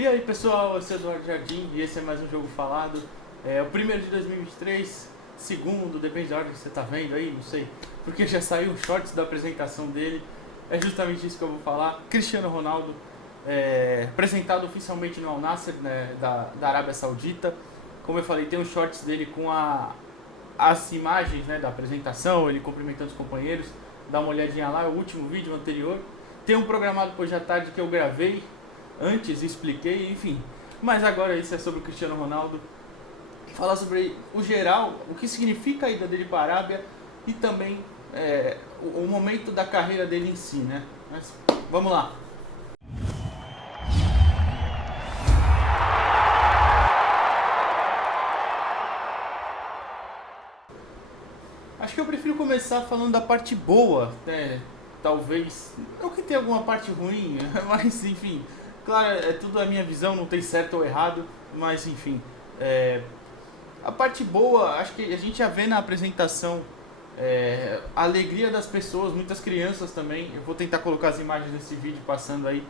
E aí pessoal, eu sou Eduardo Jardim e esse é mais um Jogo Falado. É o primeiro de 2023, segundo, depende da hora que você tá vendo aí, não sei. Porque já saiu os shorts da apresentação dele. É justamente isso que eu vou falar. Cristiano Ronaldo, apresentado oficialmente no Al Nassr, né, da Arábia Saudita. Como eu falei, tem os shorts dele com as imagens, né, da apresentação, ele cumprimentando os companheiros. Dá uma olhadinha lá, é o último vídeo anterior. Tem um programado para hoje à tarde que eu gravei antes, expliquei, enfim. Mas agora isso é sobre o Cristiano Ronaldo. Falar sobre o geral, o que significa a ida dele para a Arábia e também o momento da carreira dele em si, né? Mas vamos lá. Acho que eu prefiro começar falando da parte boa, né? Talvez. Não que tenha alguma parte ruim, mas enfim. Claro, é tudo a minha visão, não tem certo ou errado, mas enfim. A parte boa, acho que a gente já vê na apresentação a alegria das pessoas, muitas crianças também. Eu vou tentar colocar as imagens desse vídeo passando aí.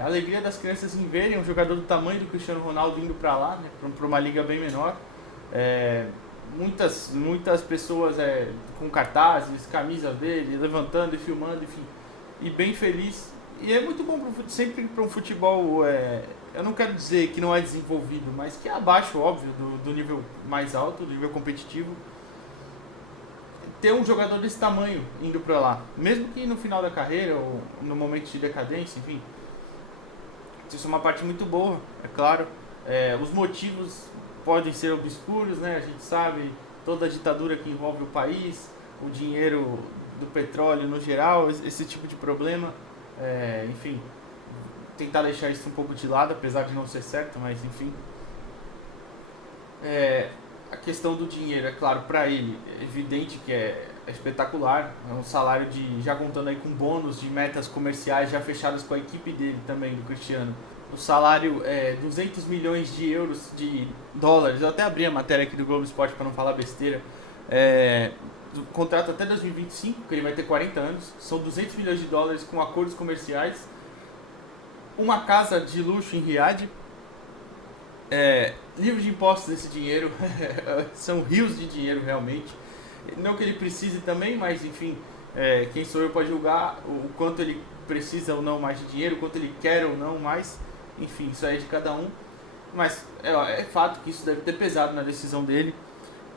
A alegria das crianças em verem um jogador do tamanho do Cristiano Ronaldo indo para lá, né, para uma liga bem menor. Muitas pessoas com cartazes, camisas dele, levantando e filmando, enfim, e bem feliz. E é muito bom sempre para um futebol, eu não quero dizer que não é desenvolvido, mas que é abaixo, óbvio, do nível mais alto, do nível competitivo, ter um jogador desse tamanho indo para lá, mesmo que no final da carreira ou no momento de decadência, enfim. Isso é uma parte muito boa, é claro. Os motivos podem ser obscuros, né? A gente sabe, toda a ditadura que envolve o país, o dinheiro do petróleo no geral, esse tipo de problema. Enfim, tentar deixar isso um pouco de lado, apesar de não ser certo, mas enfim. A questão do dinheiro, é claro, para ele, é evidente que é espetacular. É um salário já contando aí com bônus de metas comerciais já fechadas com a equipe dele também, do Cristiano. O salário é 200 milhões de euros, de dólares. Eu até abri a matéria aqui do Globo Esporte para não falar besteira. Contrato até 2025, que ele vai ter 40 anos. São 200 milhões de dólares com acordos comerciais. Uma casa de luxo em Riad. Livre de impostos desse dinheiro. São rios de dinheiro realmente. Não que ele precise também, mas enfim, quem sou eu para julgar o quanto ele precisa ou não mais de dinheiro, o quanto ele quer ou não mais. Enfim, isso aí é de cada um. Mas é fato que isso deve ter pesado na decisão dele.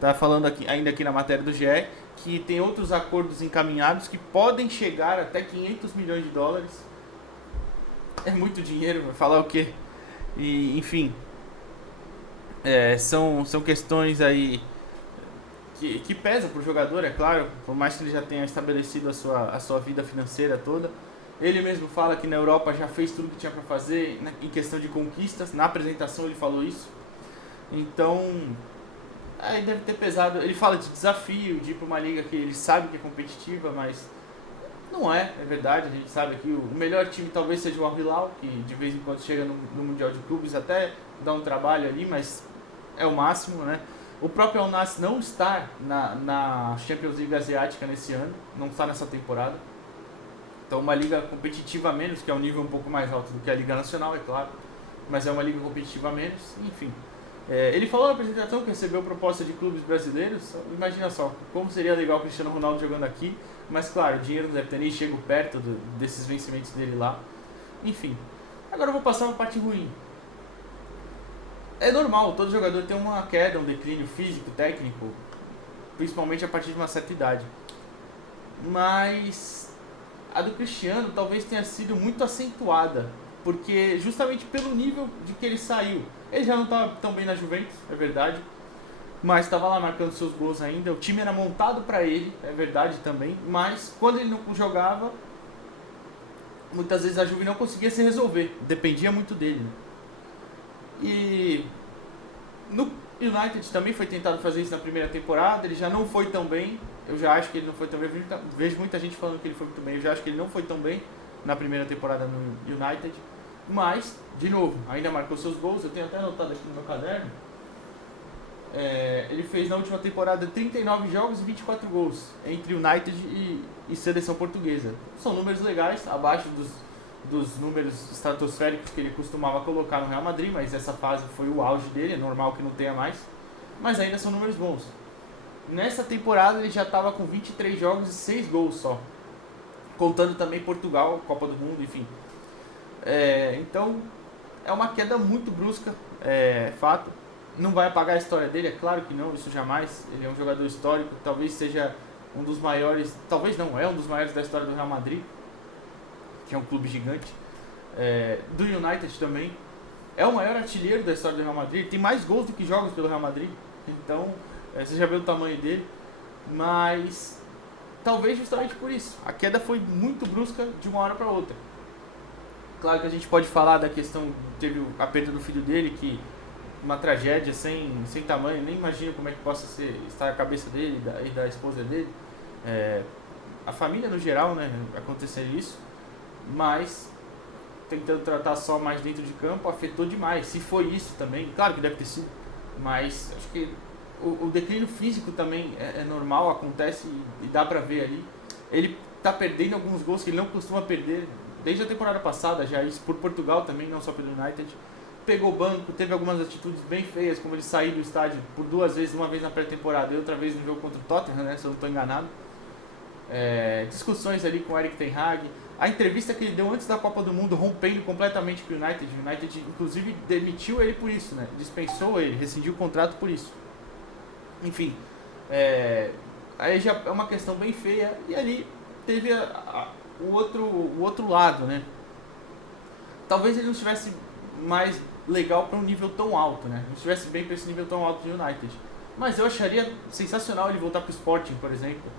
Tá falando ainda aqui na matéria do GE que tem outros acordos encaminhados que podem chegar até 500 milhões de dólares. É muito dinheiro, vai falar o quê? E, enfim, são questões aí que pesam para o jogador, é claro, por mais que ele já tenha estabelecido a sua vida financeira toda. Ele mesmo fala que na Europa já fez tudo que tinha para fazer, né, em questão de conquistas. Na apresentação ele falou isso. Então, aí deve ter pesado. Ele fala de desafio, de ir para uma liga que ele sabe que é competitiva, mas não é verdade. A gente sabe que o melhor time talvez seja o Al Hilal, que de vez em quando chega no Mundial de Clubes, até dá um trabalho ali, mas é o máximo, né? O próprio Al Nassr não está na Champions League Asiática nesse ano, não está nessa temporada. Então uma liga competitiva a menos, que é um nível um pouco mais alto do que a Liga Nacional, é claro, mas é uma liga competitiva a menos, enfim. Ele falou na apresentação que recebeu proposta de clubes brasileiros. Imagina só, como seria legal o Cristiano Ronaldo jogando aqui, mas claro, o dinheiro não deve ter nem chego perto desses vencimentos dele lá. Enfim, agora eu vou passar uma parte ruim. É normal, todo jogador tem uma queda, um declínio físico, técnico, principalmente a partir de uma certa idade. Mas a do Cristiano talvez tenha sido muito acentuada, porque justamente pelo nível de que ele saiu. Ele já não estava tão bem na Juventus, é verdade, mas estava lá marcando seus gols ainda. O time era montado para ele, é verdade também, mas quando ele não jogava, muitas vezes a Juve não conseguia se resolver, dependia muito dele. E no United também foi tentado fazer isso na primeira temporada, ele já não foi tão bem. Eu já acho que ele não foi tão bem. Vejo muita gente falando que ele foi muito bem. Eu já acho que ele não foi tão bem na primeira temporada no United. Mas, de novo, ainda marcou seus gols. Eu tenho até anotado aqui no meu caderno. Ele fez na última temporada 39 jogos e 24 gols entre United e seleção portuguesa. São números legais, abaixo dos números estratosféricos que ele costumava colocar no Real Madrid, mas essa fase foi o auge dele, é normal que não tenha mais, mas ainda são números bons. Nessa temporada ele já estava com 23 jogos e 6 gols só, contando também Portugal, Copa do Mundo, enfim. Então é uma queda muito brusca, fato. Não vai apagar a história dele, é claro que não, isso jamais. Ele é um jogador histórico, talvez seja um dos maiores, talvez não, é um dos maiores da história do Real Madrid, que é um clube gigante. Do United também. É o maior artilheiro da história do Real Madrid, ele tem mais gols do que jogos pelo Real Madrid. Então, você já vê o tamanho dele. Mas, talvez justamente por isso. A queda foi muito brusca de uma hora para outra. Claro que a gente pode falar da questão, teve a perda do filho dele, que uma tragédia sem tamanho, nem imagino como é que possa estar a cabeça dele e da esposa dele. A família no geral, né, acontecer isso, mas tentando tratar só mais dentro de campo, afetou demais. Se foi isso também, claro que deve ter sido, mas acho que o declínio físico também é normal, acontece e dá pra ver ali. Ele tá perdendo alguns gols que ele não costuma perder, desde a temporada passada já, isso por Portugal também, não só pelo United. Pegou banco, teve algumas atitudes bem feias, como ele sair do estádio por 2 vezes, uma vez na pré-temporada e outra vez no jogo contra o Tottenham, né, se eu não estou enganado. Discussões ali com o Erik ten Hag, a entrevista que ele deu antes da Copa do Mundo, rompendo completamente com o United. O United inclusive demitiu ele por isso, né, dispensou ele, rescindiu o contrato por isso. Enfim, aí já é uma questão bem feia. E ali teve o outro lado, né? Talvez ele não estivesse mais legal para um nível tão alto, né? Não estivesse bem para esse nível tão alto de United. Mas eu acharia sensacional ele voltar para o Sporting, por exemplo.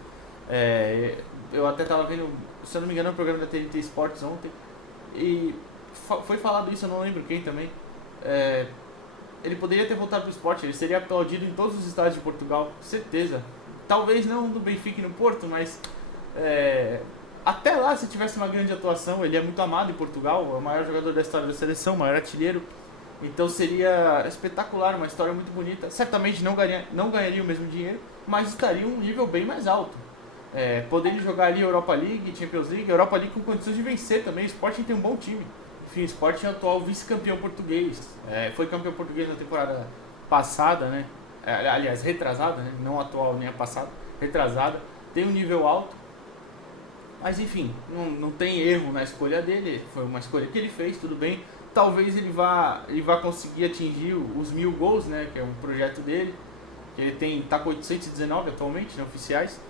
Eu até estava vendo, se eu não me engano, o programa da TNT Sports ontem. E foi falado isso, eu não lembro quem também. Ele poderia ter voltado para o Sporting, ele seria aplaudido em todos os estádios de Portugal, certeza. Talvez não no Benfica e no Porto, mas até lá, se tivesse uma grande atuação, ele é muito amado em Portugal, é o maior jogador da história da seleção, o maior artilheiro. Então seria espetacular, uma história muito bonita. Certamente não ganharia o mesmo dinheiro, mas estaria um nível bem mais alto. Poderia jogar ali Europa League, Champions League, Europa League com condições de vencer também. O Sporting tem um bom time. Enfim, o Sporting é o atual vice-campeão português. Foi campeão português na temporada passada, né? Aliás, retrasada, né? Não atual nem a passada, retrasada. Tem um nível alto. Mas enfim, não tem erro na escolha dele. Foi uma escolha que ele fez, tudo bem. Talvez ele vá conseguir atingir os 1000 gols, né? Que é um projeto dele. Que ele tá com 819 atualmente, né, oficiais.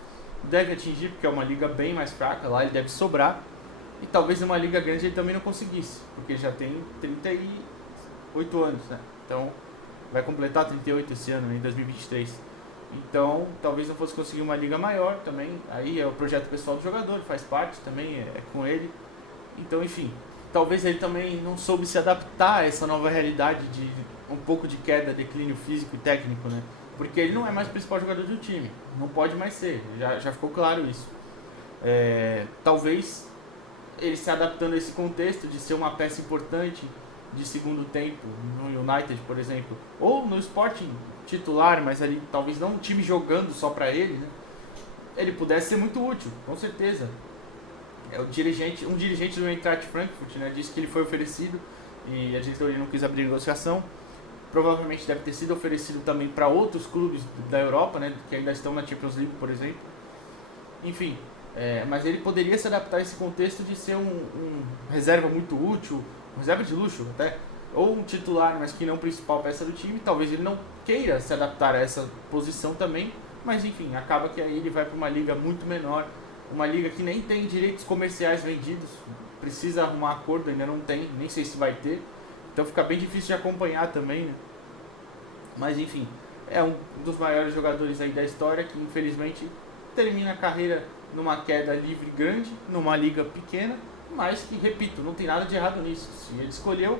Deve atingir, porque é uma liga bem mais fraca. Lá ele deve sobrar. E talvez numa liga grande ele também não conseguisse, porque ele já tem 38 anos, né? Então, vai completar 38 esse ano, em 2023. Então, talvez não fosse conseguir uma liga maior também. Aí é o projeto pessoal do jogador, faz parte também, é com ele. Então, enfim, talvez ele também não soube se adaptar a essa nova realidade de um pouco de queda, declínio físico e técnico, né? Porque ele não é mais o principal jogador do time, não pode mais ser, já ficou claro isso. Talvez ele se adaptando a esse contexto de ser uma peça importante de segundo tempo no United, por exemplo, ou no Sporting titular, mas ali talvez não um time jogando só para ele, né? Ele pudesse ser muito útil, com certeza. Um dirigente do Eintracht Frankfurt, né, disse que ele foi oferecido e a diretoria não quis abrir negociação. Provavelmente deve ter sido oferecido também para outros clubes da Europa, né, que ainda estão na Champions League, por exemplo. Enfim, mas ele poderia se adaptar a esse contexto de ser um reserva muito útil, um reserva de luxo até, ou um titular, mas que não principal peça do time. Talvez ele não queira se adaptar a essa posição também, mas enfim, acaba que aí ele vai para uma liga muito menor, uma liga que nem tem direitos comerciais vendidos, precisa arrumar acordo, ainda não tem, nem sei se vai ter, então fica bem difícil de acompanhar também, né? Mas enfim, é um dos maiores jogadores aí da história que infelizmente termina a carreira numa queda livre grande, numa liga pequena, mas que, repito, não tem nada de errado nisso. Se ele escolheu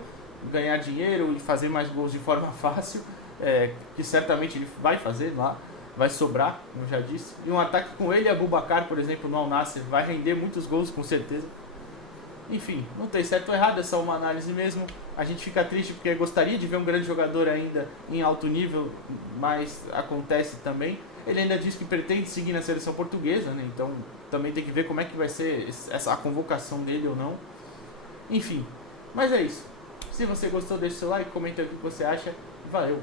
ganhar dinheiro e fazer mais gols de forma fácil, que certamente ele vai fazer lá, vai sobrar, como eu já disse. E um ataque com ele e Aboubakar, por exemplo, no Al Nassr, vai render muitos gols com certeza. Enfim, não tem certo ou errado, é só uma análise mesmo. A gente fica triste porque gostaria de ver um grande jogador ainda em alto nível, mas acontece também. Ele ainda diz que pretende seguir na seleção portuguesa, né? Então também tem que ver como é que vai ser a convocação dele ou não. enfim. Mas é isso. Se você gostou, deixa o seu like, comenta o que você acha. Valeu!